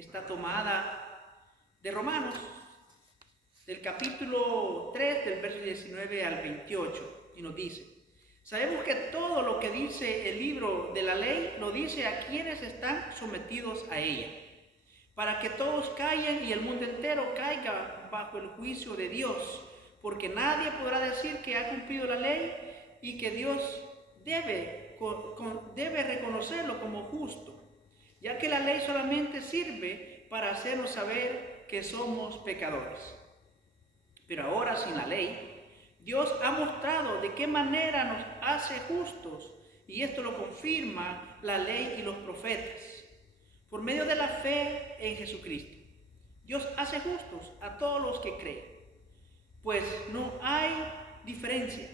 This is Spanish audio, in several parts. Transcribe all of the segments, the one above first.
está tomada de Romanos, del capítulo 3, del verso 19 al 28, y nos dice: sabemos que todo lo que dice el libro de la ley lo dice a quienes están sometidos a ella, para que todos callen y el mundo entero caiga bajo el juicio de Dios, porque nadie podrá decir que ha cumplido la ley y que Dios debe reconocerlo como justo, ya que la ley solamente sirve para hacernos saber que somos pecadores. Pero ahora, sin la ley, Dios ha mostrado de qué manera nos hace justos, y esto lo confirma la ley y los profetas. Por medio de la fe en Jesucristo, Dios hace justos a todos los que creen, pues no hay diferencia.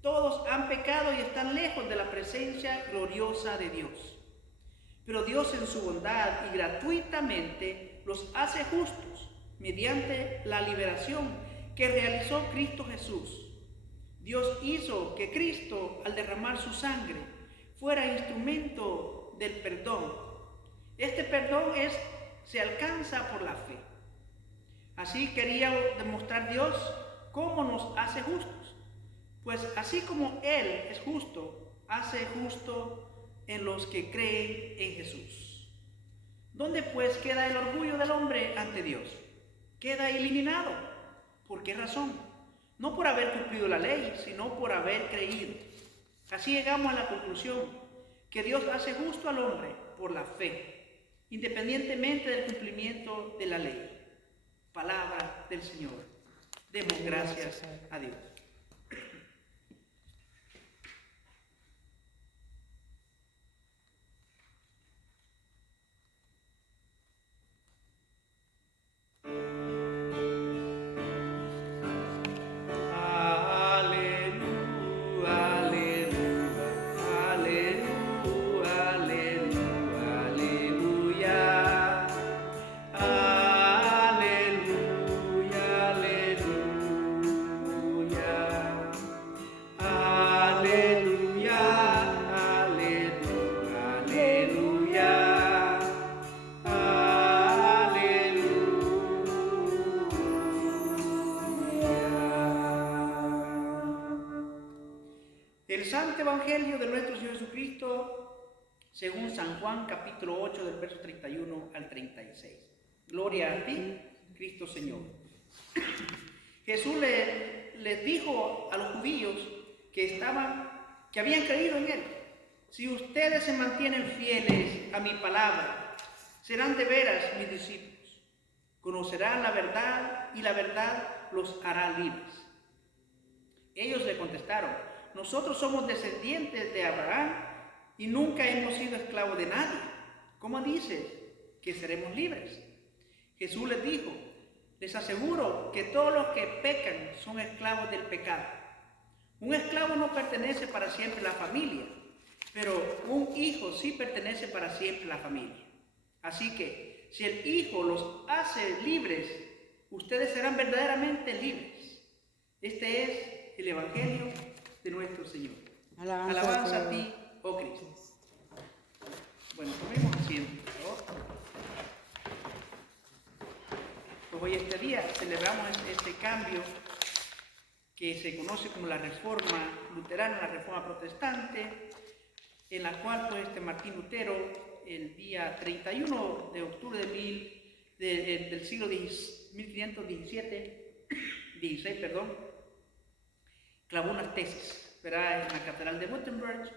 Todos han pecado y están lejos de la presencia gloriosa de Dios. Pero Dios, en su bondad y gratuitamente, los hace justos mediante la liberación que realizó Cristo Jesús. Dios hizo que Cristo, al derramar su sangre, fuera instrumento del perdón. Este perdón se alcanza por la fe. Así quería demostrar Dios cómo nos hace justos. Pues así como Él es justo, hace justo en los que creen en Jesús. ¿Dónde pues queda el orgullo del hombre ante Dios? Queda eliminado. ¿Por qué razón? No por haber cumplido la ley, sino por haber creído. Así llegamos a la conclusión que Dios hace justo al hombre por la fe, independientemente del cumplimiento de la ley. Palabra del Señor. Demos gracias a Dios. El Santo Evangelio de nuestro Señor Jesucristo, según San Juan, capítulo 8, del verso 31 al 36. Gloria a ti, Cristo Señor. Jesús les dijo a los judíos que habían creído en Él: si ustedes se mantienen fieles a mi palabra, serán de veras mis discípulos. Conocerán la verdad y la verdad los hará libres. Ellos le contestaron: nosotros somos descendientes de Abraham y nunca hemos sido esclavos de nadie. ¿Cómo dices que seremos libres? Jesús les dijo: les aseguro que todos los que pecan son esclavos del pecado. Un esclavo no pertenece para siempre a la familia, pero un hijo sí pertenece para siempre a la familia. Así que si el Hijo los hace libres, ustedes serán verdaderamente libres. Este es el Evangelio de nuestro Señor. Alabanza a ti, oh Cristo. Bueno, tomemos asiento. Pues hoy este día celebramos este cambio que se conoce como la Reforma Luterana, la Reforma Protestante, en la cual pues Martín Lutero, el día 31 de octubre del siglo 1516, clavó unas tesis, ¿verdad?, en la Catedral de Wittenberg,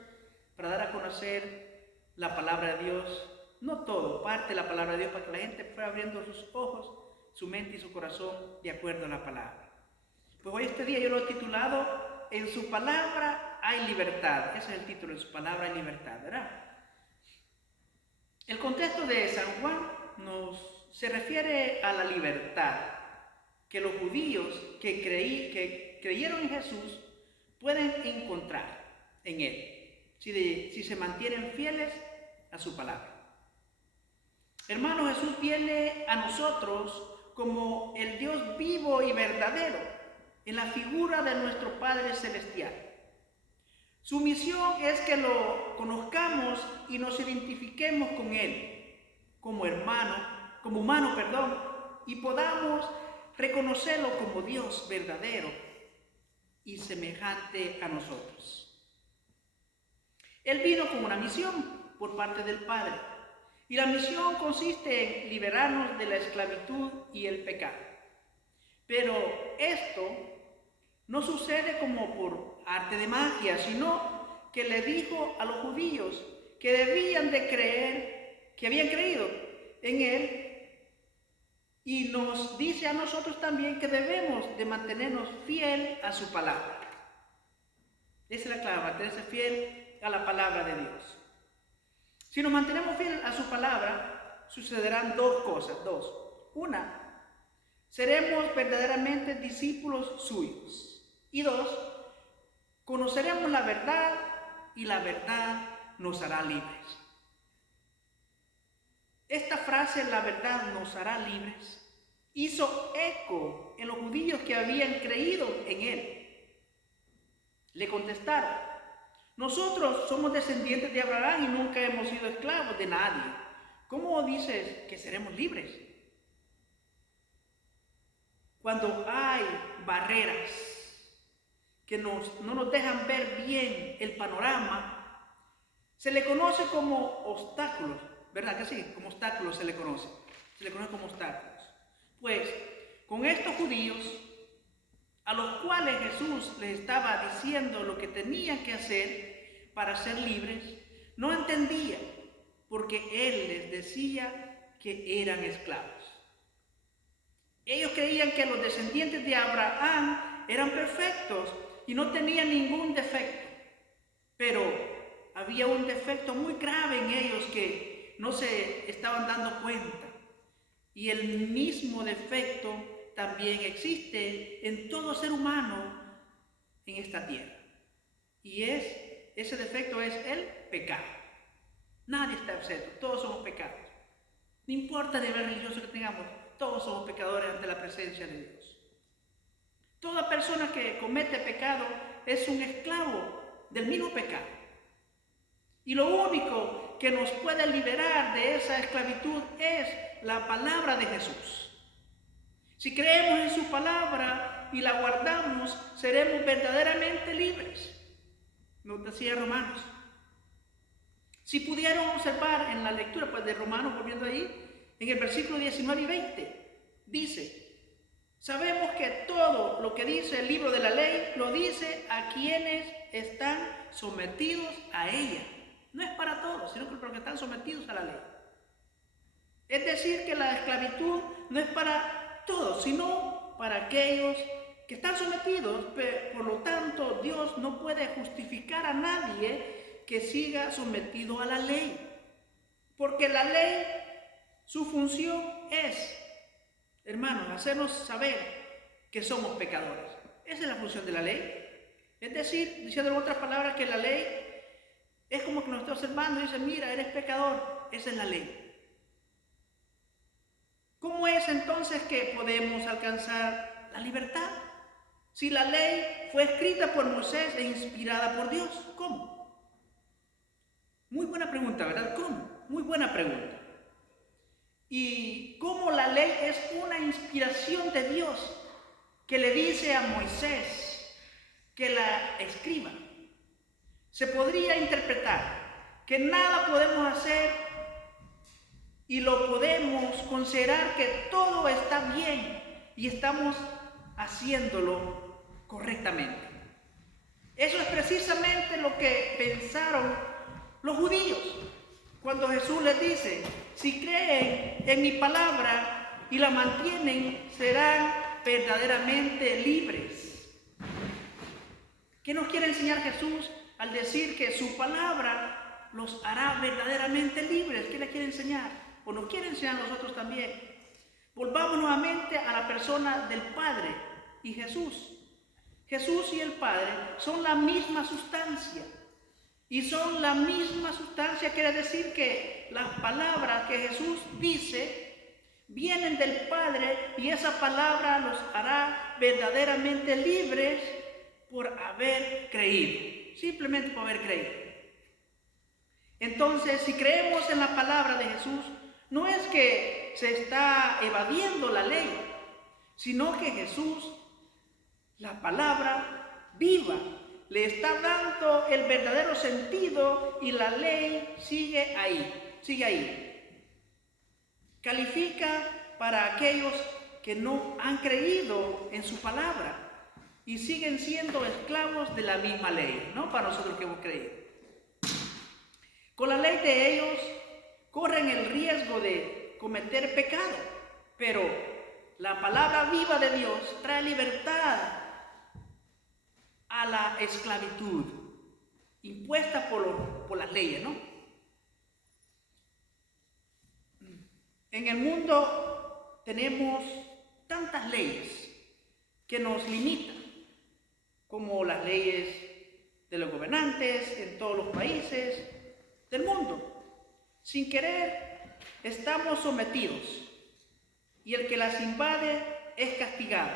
para dar a conocer la palabra de Dios, no todo, parte de la palabra de Dios, para que la gente fuera abriendo sus ojos, su mente y su corazón de acuerdo a la palabra. Pues hoy este día yo lo he titulado: en su palabra hay libertad. Ese es el título: en su palabra hay libertad, ¿verdad? El contexto de San Juan se refiere a la libertad que los judíos que creyeron en Jesús pueden encontrar en Él, si se mantienen fieles a su palabra. Hermano, Jesús viene a nosotros como el Dios vivo y verdadero, en la figura de nuestro Padre Celestial. Su misión es que lo conozcamos y nos identifiquemos con Él, como hermano, como humano, perdón, y podamos reconocerlo como Dios verdadero y semejante a nosotros. Él vino con una misión por parte del Padre, y la misión consiste en liberarnos de la esclavitud y el pecado. Pero esto no sucede como por arte de magia, sino que le dijo a los judíos que debían de creer, que habían creído en Él, y nos dice a nosotros también que debemos de mantenernos fiel a su palabra. Esa es la clave, mantenerse fiel a la palabra de Dios. Si nos mantenemos fiel a su palabra, sucederán dos cosas. Una, seremos verdaderamente discípulos suyos. Y dos, conoceremos la verdad y la verdad nos hará libres. Esta frase, la verdad nos hará libres, hizo eco en los judíos que habían creído en Él. Le contestaron: nosotros somos descendientes de Abraham y nunca hemos sido esclavos de nadie. ¿Cómo dices que seremos libres? Cuando hay barreras que no nos dejan ver bien el panorama, se le conoce como obstáculos, ¿verdad que sí? Como obstáculos se le conoce como obstáculos. Pues con estos judíos, a los cuales Jesús les estaba diciendo lo que tenían que hacer para ser libres, no entendían, porque Él les decía que eran esclavos. Ellos creían que los descendientes de Abraham eran perfectos y no tenían ningún defecto, pero había un defecto muy grave en ellos que no se estaban dando cuenta, y el mismo defecto también existe en todo ser humano en esta tierra. Y ese defecto es el pecado. Nadie está exento, todos somos pecados. No importa el nivel religioso que tengamos, todos somos pecadores ante la presencia de Dios. Toda persona que comete pecado es un esclavo del mismo pecado. Y lo único que nos puede liberar de esa esclavitud es la palabra de Jesús. Si creemos en su palabra y la guardamos, seremos verdaderamente libres. Nos decía Romanos. Si pudieron observar en la lectura de Romanos, volviendo ahí, en el versículo 19 y 20, dice: sabemos que todo lo que dice el libro de la ley, lo dice a quienes están sometidos a ella. No es para todos, sino para los que están sometidos a la ley. Es decir, que la esclavitud no es para todos, sino para aquellos que están sometidos. Por lo tanto, Dios no puede justificar a nadie que siga sometido a la ley. Porque la ley, su función es, hermanos, hacernos saber que somos pecadores. Esa es la función de la ley. Es decir, diciendo en otras palabras, que la ley es como que nos está observando y dice: mira, eres pecador. Esa es la ley. ¿Cómo es entonces que podemos alcanzar la libertad? Si la ley fue escrita por Moisés e inspirada por Dios, ¿cómo? Muy buena pregunta, ¿verdad? ¿Cómo? Muy buena pregunta. Y cómo la ley es una inspiración de Dios que le dice a Moisés que la escriba. Se podría interpretar que nada podemos hacer y lo podemos considerar que todo está bien y estamos haciéndolo correctamente. Eso es precisamente lo que pensaron los judíos cuando Jesús les dice: si creen en mi palabra y la mantienen, serán verdaderamente libres. ¿Qué nos quiere enseñar Jesús al decir que su palabra los hará verdaderamente libres? ¿Qué les quiere enseñar? O nos quiere enseñar a nosotros también. Volvamos nuevamente a la persona del Padre y Jesús. Jesús y el Padre son la misma sustancia. Y son la misma sustancia, quiere decir que las palabras que Jesús dice vienen del Padre, y esa palabra los hará verdaderamente libres por haber creído. Simplemente por haber creído. Entonces, si creemos en la palabra de Jesús, No es que se está evadiendo la ley, sino que Jesús, la palabra viva, le está dando el verdadero sentido y la ley sigue ahí. Califica para aquellos que no han creído en su palabra y siguen siendo esclavos de la misma ley, no para nosotros que hemos creído. Con la ley de ellos corren el riesgo de cometer pecado, pero la palabra viva de Dios trae libertad a la esclavitud impuesta por las leyes, ¿no? En el mundo tenemos tantas leyes que nos limitan, como las leyes de los gobernantes en todos los países del mundo. Sin querer, estamos sometidos y el que las invade es castigado.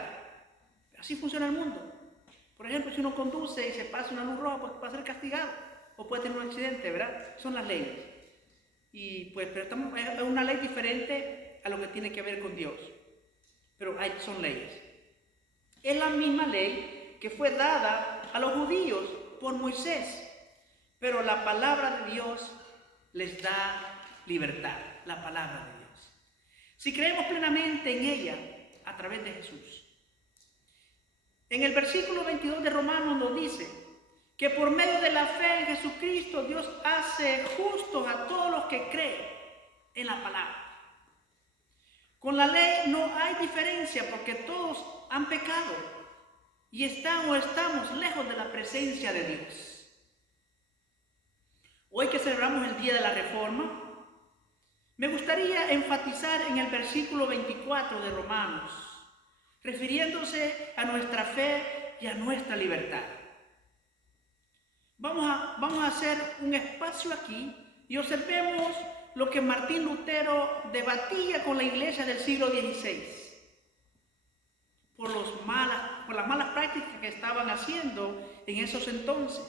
Así funciona el mundo. Por ejemplo, si uno conduce y se pasa una luz roja, pues va a ser castigado o puede tener un accidente, ¿verdad? Son las leyes. Y pues, pero es una ley diferente a lo que tiene que ver con Dios. Pero son leyes. Es la misma ley que fue dada a los judíos por Moisés, pero la palabra de Dios les da libertad, la palabra de Dios. Si creemos plenamente en ella a través de Jesús. En el versículo 22 de Romanos nos dice que por medio de la fe en Jesucristo Dios hace justos a todos los que creen en la palabra. Con la ley no hay diferencia porque todos han pecado y estamos lejos de la presencia de Dios. Hoy que celebramos el Día de la Reforma, me gustaría enfatizar en el versículo 24 de Romanos, refiriéndose a nuestra fe y a nuestra libertad. Vamos a hacer un espacio aquí y observemos lo que Martín Lutero debatía con la iglesia del siglo XVI por las malas prácticas que estaban haciendo en esos entonces.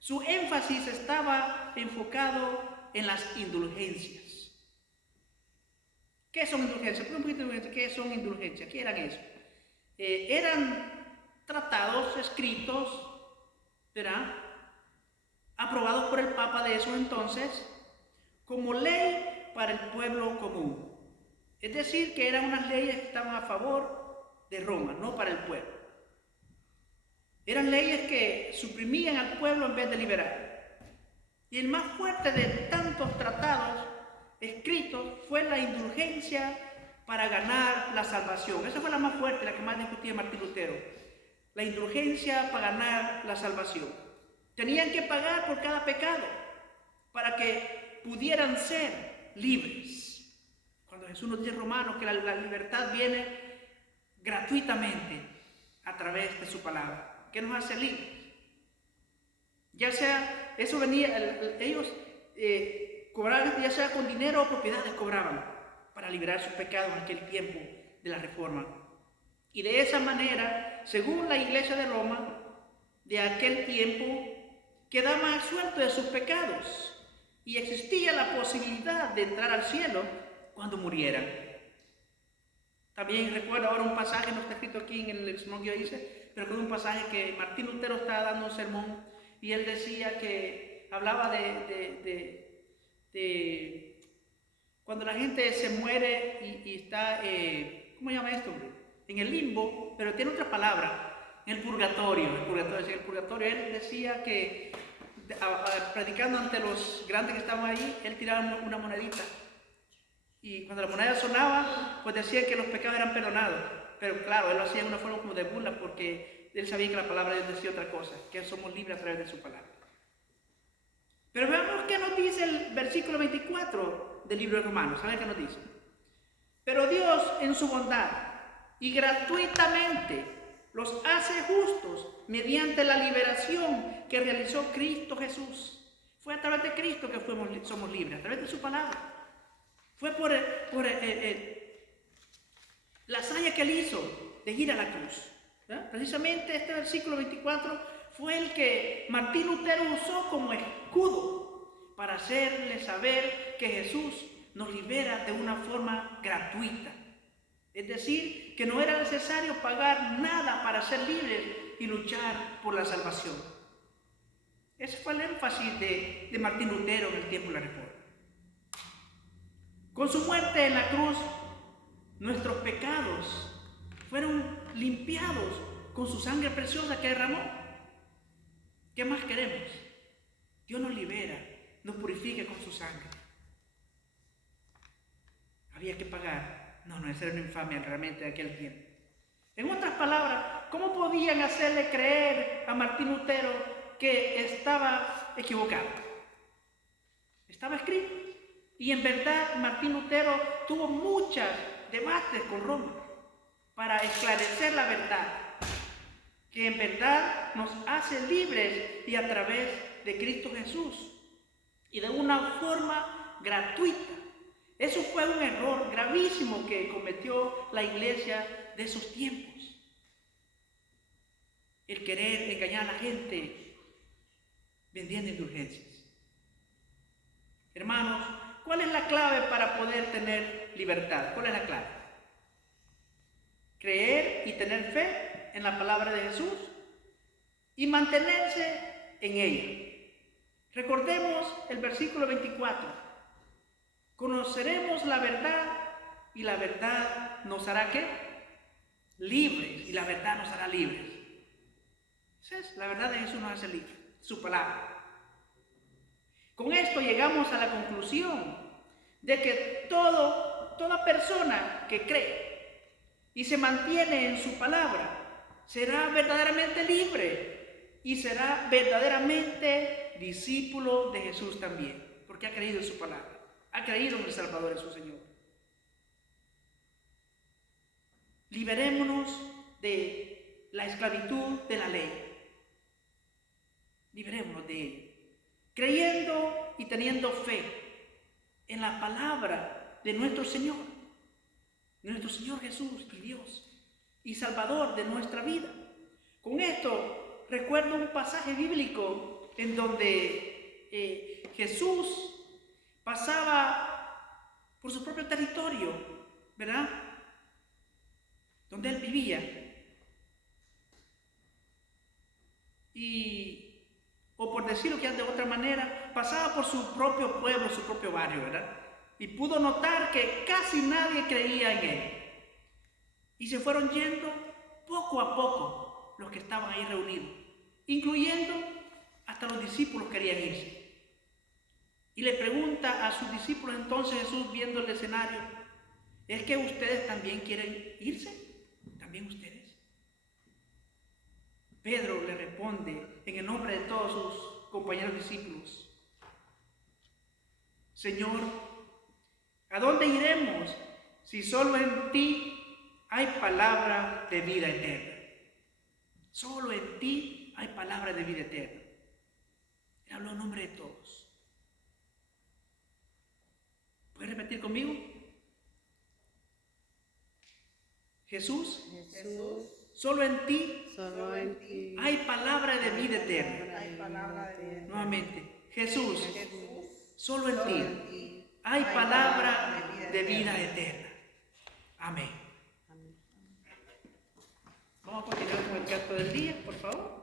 Su énfasis estaba enfocado en las indulgencias. ¿Qué son indulgencias? ¿Qué son indulgencias? ¿Qué eran eso? Eran tratados escritos, ¿verdad?, aprobados por el Papa de esos entonces como ley para el pueblo común. Es decir, que eran unas leyes que estaban a favor de Roma, no para el pueblo. Eran leyes que suprimían al pueblo en vez de liberar. Y el más fuerte de tantos tratados escritos fue la indulgencia para ganar la salvación. Esa fue la más fuerte, la que más discutía Martín Lutero. La indulgencia para ganar la salvación. Tenían que pagar por cada pecado para que pudieran ser libres. Cuando Jesús nos dice en Romanos que la libertad viene gratuitamente a través de su palabra, que nos hace libres. Ya sea, eso venía, ellos cobraban, ya sea con dinero o propiedades cobraban para liberar sus pecados en aquel tiempo de la Reforma. Y de esa manera, según la Iglesia de Roma, de aquel tiempo, quedaban absueltos de sus pecados y existía la posibilidad de entrar al cielo cuando murieran. También recuerdo ahora un pasaje, no está escrito aquí en el sermón que yo hice, pero que es un pasaje que Martín Lutero estaba dando un sermón y él decía que hablaba de cuando la gente se muere y está, ¿cómo se llama esto? En el limbo, pero tiene otra palabra. En el purgatorio, él decía que predicando ante los grandes que estaban ahí, él tiraba una monedita y cuando la moneda sonaba, pues decía que los pecados eran perdonados, pero claro, él lo hacía de una forma como de burla porque él sabía que la palabra de Dios decía otra cosa, que somos libres a través de su palabra. Pero veamos qué nos dice el versículo 24 del libro de Romanos. ¿Saben qué nos dice? Pero Dios en su bondad y gratuitamente los hace justos mediante la liberación que realizó Cristo Jesús. Fue a través de Cristo que somos libres, a través de su palabra. Fue por la hazaña que él hizo de ir a la cruz. ¿Verdad? Precisamente este versículo 24 fue el que Martín Lutero usó como escudo para hacerle saber que Jesús nos libera de una forma gratuita. Es decir, que no era necesario pagar nada para ser libres y luchar por la salvación. Ese fue el énfasis de Martín Lutero en el tiempo de la Reforma. Con su muerte en la cruz, nuestros pecados fueron limpiados con su sangre preciosa que derramó. ¿Qué más queremos? Dios nos libera, nos purifica con su sangre. Había que pagar. No, esa era una infamia realmente de aquel tiempo. En otras palabras, ¿cómo podían hacerle creer a Martín Lutero que estaba equivocado? Estaba escrito. Y en verdad Martín Lutero tuvo muchos debates con Roma para esclarecer la verdad, que en verdad nos hace libres y a través de Cristo Jesús y de una forma gratuita. Eso fue un error gravísimo que cometió la iglesia de esos tiempos. El querer engañar a la gente vendiendo indulgencias. Hermanos, ¿cuál es la clave para poder tener libertad? ¿Cuál es la clave? Creer y tener fe en la palabra de Jesús y mantenerse en ella. Recordemos el versículo 24. Conoceremos la verdad y la verdad nos hará ¿qué? Libres, y la verdad nos hará libres. Esa es la verdad de Jesús, nos hace libres, su palabra. Con esto llegamos a la conclusión de que toda persona que cree y se mantiene en su palabra será verdaderamente libre y será verdaderamente discípulo de Jesús también, porque ha creído en su palabra, ha creído en el Salvador, en su Señor. Liberémonos de la esclavitud de la ley. Liberémonos de ella. Creyendo y teniendo fe en la palabra de nuestro Señor Jesús y Dios y Salvador de nuestra vida. Con esto recuerdo un pasaje bíblico en donde Jesús pasaba por su propio territorio, ¿verdad? Donde él vivía. O por decirlo que de otra manera, pasaba por su propio pueblo, su propio barrio, ¿verdad? Y pudo notar que casi nadie creía en él. Y se fueron yendo poco a poco los que estaban ahí reunidos, incluyendo hasta los discípulos querían irse. Y le pregunta a sus discípulos entonces Jesús, viendo el escenario, ¿es que ustedes también quieren irse? ¿También ustedes? Pedro le responde en el nombre de todos sus compañeros discípulos: Señor, ¿a dónde iremos si solo en ti hay palabra de vida eterna? Solo en ti hay palabra de vida eterna. Él habló en nombre de todos. ¿Puedes repetir conmigo? Jesús, solo en ti hay palabra de vida eterna. Nuevamente, Jesús, solo en ti hay palabra de vida eterna. Amén. Vamos a continuar con el canto del día, por favor.